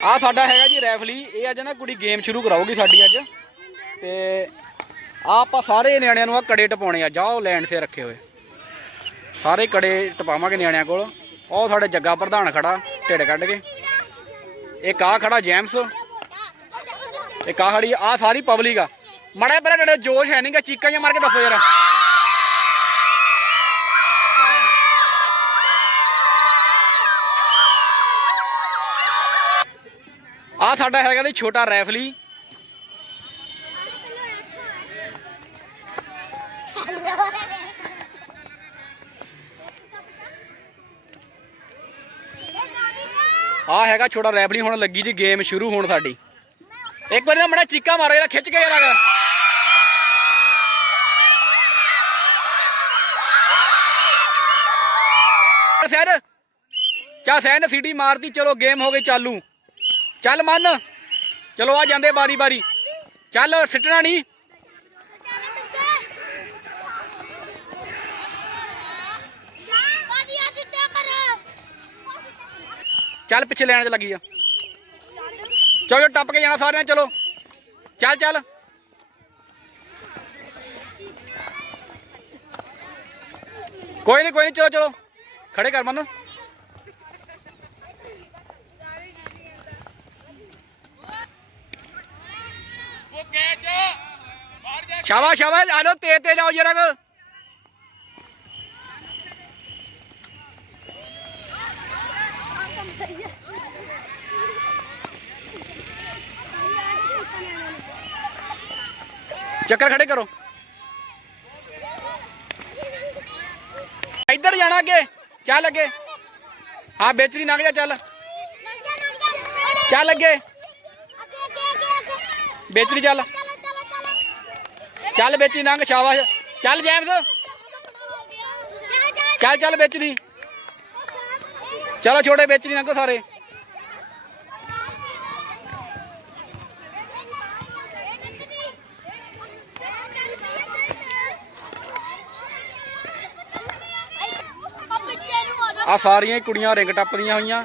ਆ ਸਾਡਾ ਹੈਗਾ ਜੀ ਰੈਫਲੀ, ਇਹ ਅੱਜ ਨਾ ਕੁੜੀ ਗੇਮ ਸ਼ੁਰੂ ਕਰਾਉਗੀ ਸਾਡੀ ਅੱਜ। ਤੇ ਆ ਆਪਾਂ ਸਾਰੇ ਨਿਆਣਿਆਂ ਨੂੰ ਆ ਕੜੇ ਟਪਾਉਣੇ ਆ, ਜਾਓ ਲੈਂਡ ਸੇ ਰੱਖੇ ਹੋਏ। ਸਾਰੇ ਕੜੇ ਟਪਾਵਾਂਗੇ ਨਿਆਣਿਆਂ ਕੋਲ। ਉਹ ਸਾਡੇ ਜੱਗਾ ਪ੍ਰਧਾਨ ਖੜਾ, ਢਿੱਡ ਕੱਢ ਕੇ। ਇੱਕ ਆ ਖੜਾ ਜੈਮਸ। ਇੱਕ ਆ ਖੜੀ ਆ ਸਾਰੀ ਪਬਲਿਕ ਆ। ਮੜਾ ਪਹਿਲਾਂ ਤੁਹਾਡੇ ਜੋਸ਼ ਹੈ ਨਹੀਂਗਾ ਚੀਕਾਂ ਜਿਹਾ ਮਾਰ ਕੇ ਦੱਸੋ ਯਾਰ। ਆ ਸਾਡਾ ਹੈਗਾ ਜੀ ਛੋਟਾ ਰੈਫਲੀ। ਆ ਹੈਗਾ ਛੋਟਾ ਰੈਫਲੀ, ਹੁਣ ਲੱਗੀ ਜੀ ਗੇਮ ਸ਼ੁਰੂ ਹੋਣ ਸਾਡੀ। ਇੱਕ ਵਾਰੀ ਨਾ ਮੜਾ ਚੀਕਾ ਮਾਰੋ ਯਾਰ ਖਿੱਚ ਕੇ ਯਾਰ ਸੈਰ ਚਾ ਸੈਨ ਸੀਟੀ ਮਾਰਤੀ, ਚਲੋ ਗੇਮ ਹੋ ਗਈ, ਚਾਲੂ। ਚੱਲ ਮੰਨ। ਚਲੋ ਆ ਜਾਂਦੇ ਬਾਰੀ ਬਾਰੀ। ਚੱਲ ਸਿੱਟਣਾ ਨਹੀਂ। ਚੱਲ ਪਿੱਛੇ ਲੈਣ ਚ ਲੱਗੀ ਆ। ਚਲੋ ਟੱਪ ਕੇ ਜਾਣਾ ਸਾਰਿਆਂ, ਚਲੋ। ਚੱਲ ਚੱਲ। ਕੋਈ ਨਹੀਂ ਕੋਈ ਨਹੀਂ, ਚਲੋ ਚਲੋ। ਖੜੇ ਕਰ ਮਨ। शाबाश शाबाश आलो तेज तेज आओ जरा चक्कर खड़े करो इधर जाना अगे चल अगे हाँ बेचनी ना गया चल चल अगे बेचनी चल ਚੱਲ ਚੱਲ ਬੇਚਰੀ ਲੰਘ, ਸ਼ਾਬਾਸ਼। ਚੱਲ ਜੈਮਸ। ਚੱਲ ਚੱਲ ਬੇਚਰੀ ਚਲੋ ਛੋਟੇ ਬੇਚਰੀ ਲੰਘੋ ਸਾਰੇ। ਆ ਸਾਰੀਆਂ ਹੀ ਕੁੜੀਆਂ ਰਿੰਗ ਟੱਪਦੀਆਂ ਹੋਈਆਂ।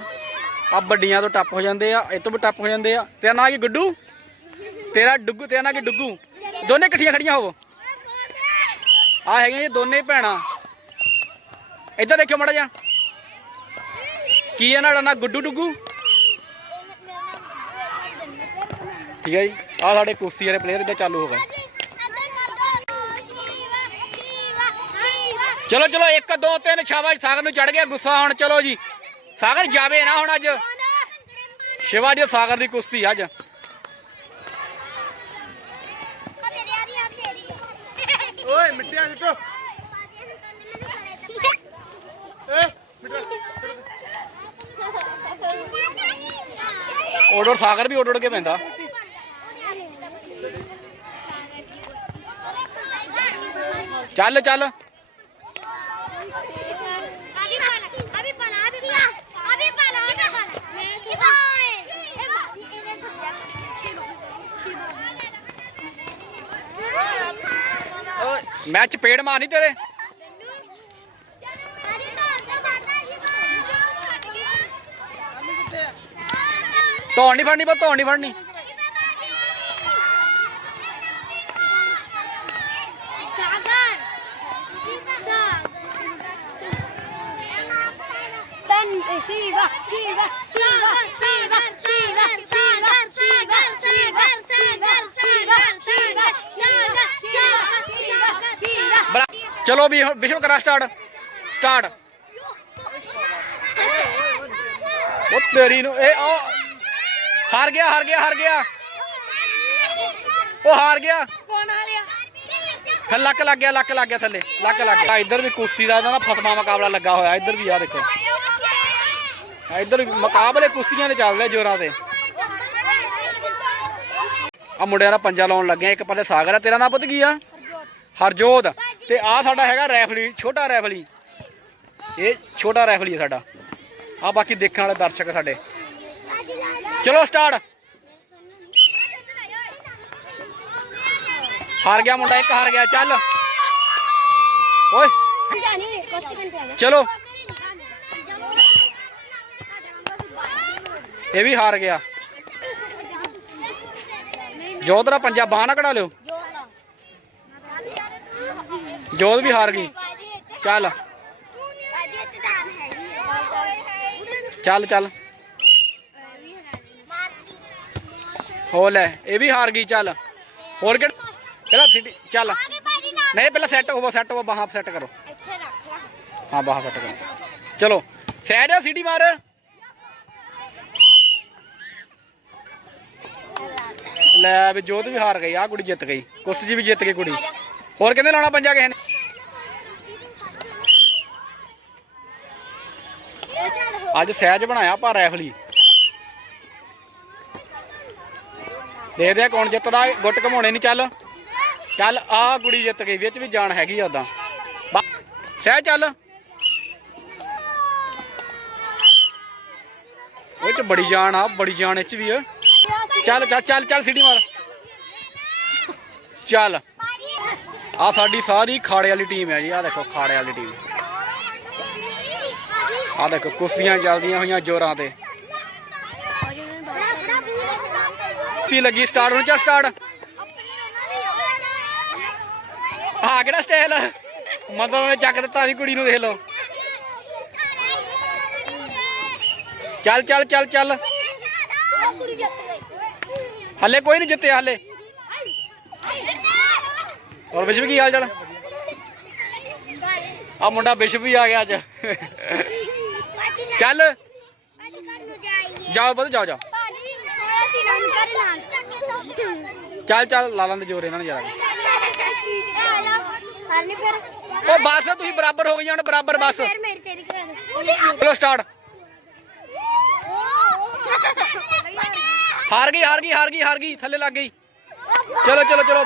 ਆ ਵੱਡੀਆਂ ਤੋਂ ਟੱਪ ਹੋ ਜਾਂਦੇ ਆ, ਇਹ ਤੋਂ ਵੀ ਟੱਪ ਹੋ ਜਾਂਦੇ ਆ। ਤੇਰਾ ਨਾਂ ਕੀ ਗੁੱਡੂ? ਤੇਰਾ ਡੁੱਗੂ, ਤੇਰਾ ਨਾਂ ਕੀ ਡੁੱਗੂ? ਦੋਨੇ ਇਕੱਠੀਆਂ ਖੜੀਆਂ ਹੋਵੋ। ਆ ਹੈਗੀਆਂ ਜੀ ਦੋਨੇ ਭੈਣਾਂ। ਇੱਧਰ ਦੇਖਿਓ ਮੜਾ ਜਾ ਕੀ ਇਹਨਾਂ ਦਾ ਨਾਂ ਗੁੱਡੂ ਡੁੱਗੂ? ਠੀਕ ਹੈ ਜੀ। ਆ ਸਾਡੇ ਕੁਸ਼ਤੀ ਵਾਲੇ ਪਲੇਅਰ ਇੱਧਰ ਚਾਲੂ ਹੋ ਗਏ। ਚਲੋ ਚਲੋ 1 2 3 ਸ਼ਾਬਾਸ਼। ਸਾਗਰ ਨੂੰ ਚੜ ਗਿਆ ਗੁੱਸਾ ਹੁਣ, ਚਲੋ ਜੀ। ਸਾਗਰ ਜਾਵੇ ਨਾ ਹੁਣ ਅੱਜ। ਸ਼ਿਵਾ ਜੀ ਸਾਗਰ ਦੀ ਕੁਸ਼ਤੀ ਅੱਜ। ਓਏ ਮਿੱਟਿਆ ਸਿੱਟੋ ਏ ਓਡਰ ਸਾਗਰ ਵੀ ਉੱਡ ਕੇ ਪੈਂਦਾ। ਚੱਲ ਚੱਲ। ਮੈਂ ਚਪੇੜ ਮਾਰਨੀ ਤੇਰੇ। ਧੌਣ ਨਹੀਂ ਫੜਨੀ ਬਸ ਧੌਣ ਨਹੀਂ ਫੜਨੀ। Shiva, Shiva, Shiva, Shiva, ਚਲੋ ਵੀ ਹੁਣ ਵਿਸ਼ਵ ਕਰਾ ਸਟਾਰਟ। ਸਟਾਰਟ। ਉਹ ਤੇਰੀ ਨੂੰ, ਇਹ ਉਹ ਹਾਰ ਗਿਆ ਹਾਰ ਗਿਆ ਹਾਰ ਗਿਆ। ਉਹ ਹਾਰ ਗਿਆ। ਕੌਣ ਆ ਰਿਹਾ ਲੱਕ ਲੱਗ ਗਿਆ, ਲੱਕ ਲੱਗ ਗਿਆ ਥੱਲੇ, ਲੱਕ ਲੱਗ ਗਿਆ। ਇੱਧਰ ਵੀ ਕੁਸ਼ਤੀ ਦਾ ਨਾ ਫਸਮਾ ਮੁਕਾਬਲਾ ਲੱਗਾ ਹੋਇਆ, ਇੱਧਰ ਵੀ ਆ ਦੇਖੋ। ਆ ਇੱਧਰ ਵੀ ਮੁਕਾਬਲੇ ਕੁਸ਼ਤੀਆਂ ਦੇ ਚੱਲਦੇ ਜੋਰਾਂ ਤੇ ਆ ਮੁੰਡਿਆਂ ਦਾ ਪੰਜਾ ਲਾਉਣ ਲੱਗੇ ਇੱਕ ਪਾਸੇ ਸਾਗਰ ਆ, ਤੇਰਾ ਨਾਮ ਪੁੱਤ ਕੀ ਆ? ਹਰਜੋਤ। ਤੇ ਆ ਸਾਡਾ ਹੈਗਾ ਰੈਫਲੀ, ਛੋਟਾ ਰੈਫਲੀ। ਇਹ ਛੋਟਾ ਰੈਫਲੀ ਹੈ ਸਾਡਾ। ਆ ਬਾਕੀ ਦੇਖਣ ਵਾਲੇ ਦਰਸ਼ਕ ਸਾਡੇ। ਚਲੋ ਸਟਾਰਟ ਹਾਰ ਗਿਆ ਮੁੰਡਾ, ਇੱਕ ਹਾਰ ਗਿਆ, ਚੱਲ। ਓਏ। ਚਲੋ। ਇਹ ਵੀ ਹਾਰ ਗਿਆ। ਜੋਧਰਾ ਦਾ ਪੰਜਾ ਬਾਹ ਨਾ ਕਢਾ ਲਿਓ। ਜੋਤ ਵੀ ਹਾਰ ਗਈ। ਚੱਲ। ਚੱਲ ਚੱਲ। ਹੋ ਲੈ, ਇਹ ਵੀ ਹਾਰ ਗਈ, ਚੱਲ। ਹੋਰ ਕਿ ਪਹਿਲਾਂ ਸਿੱਧੀ ਚੱਲ। ਨਹੀਂ, ਪਹਿਲਾਂ ਸੈੱਟ ਹੋਵੋ ਸੈੱਟ ਹੋਵੋ, ਬਾਹਾਂ ਸੈੱਟ ਕਰੋ। ਹਾਂ, ਬਾਹਾਂ ਸੈੱਟ ਕਰੋ। ਚਲੋ, ਸਹਿਜ ਆ ਸਿੱਧੀ ਮਾਰ। ਲੈ ਵੀ ਜੋਤ ਵੀ ਹਾਰ ਗਈ ਆ ਕੁੜੀ ਜਿੱਤ ਗਈ। ਕੁਸ਼ਤੀ ਵੀ ਜਿੱਤ ਗਈ ਕੁੜੀ। ਹੋਰ ਕਹਿੰਦੇ ਲਾਉਣਾ ਪੰਜਾ ਕਿਸੇ ਨੇ? ਅੱਜ ਸਹਿਜ ਬਣਾਇਆ ਪਰ ਰੈਫਲੀ। ਦੇਖਦੇ ਆ ਕੌਣ ਜਿੱਤਦਾ, ਗੁੱਟ ਘਮਾਉਣੇ ਨਹੀਂ, ਚੱਲ। ਚੱਲ, ਆ ਗੁੜੀ ਜਿੱਤ ਗਈ, ਵਿੱਚ ਵੀ ਜਾਨ ਹੈਗੀ ਆ ਉਦਾਂ ਸਹਿਜ ਚੱਲ। ਉਹ ਚ ਬੜੀ ਜਾਨ ਆ, ਬੜੀ ਜਾਨ ਇਹ ਚ ਵੀ ਆ। ਚੱਲ ਚੱਲ ਚੱਲ ਚੱਲ, ਸਿੱਧੀ ਮਾਰ। ਚੱਲ। ਆ ਸਾਡੀ ਸਾਰੀ ਖਾੜੇ ਵਾਲੀ ਟੀਮ ਹੈ ਜੀ ਆ ਦੇਖੋ ਖਾੜੇ ਵਾਲੀ ਟੀਮ। ਆ ਦੇਖੋ, ਕੁਰਸੀਆਂ ਚੱਲਦੀਆਂ ਹੋਈਆਂ ਜ਼ੋਰਾਂ ਤੇ। ਕੀ ਲੱਗੀ ਸਟਾਰਟ ਹੁਣ ਚੱਲ ਸਟਾਰਟ ਆ ਕਿਹੜਾ ਸਟਾਈਲ ਮਤਲਬ ਨੇ ਚੱਕ ਦਿੱਤਾ ਸੀ ਕੁੜੀ ਨੂੰ ਦੇਖ ਲਓ। ਚੱਲ ਚੱਲ ਚੱਲ ਚੱਲ। ਕੁੜੀ ਹੱਲੇ ਕੋਈ ਨਹੀਂ ਜਿੱਤਿਆ, ਹੱਲੇ। ਔਰ ਵਿਸ਼ਵ ਕੀ ਹਾਲ ਚਾਲ? ਆ ਮੁੰਡਾ ਵਿਸ਼ਵ ਵੀ ਆ ਗਿਆ ਅੱਜ। ਚੱਲ। ਜਾਓ ਬਦ ਜਾਓ ਜਾਓ। ਚੱਲ ਚੱਲ, ਲਾ ਲੈਂਦੇ ਜੋਰ ਇਹਨਾਂ ਨੂੰ ਜਰਾ। ਉਹ ਬਸ, ਤੁਸੀਂ ਬਰਾਬਰ ਹੋ ਗਈਆਂ ਹੁਣ, ਬਰਾਬਰ ਬਸ। ਚਲੋ ਸਟਾਰਟ ਹਾਰ ਗਈ ਹਾਰ ਗਈ ਹਾਰ ਗਈ ਹਾਰ ਗਈ, ਥੱਲੇ ਲੱਗ ਗਈ। ਚਲੋ ਚਲੋ ਚਲੋ।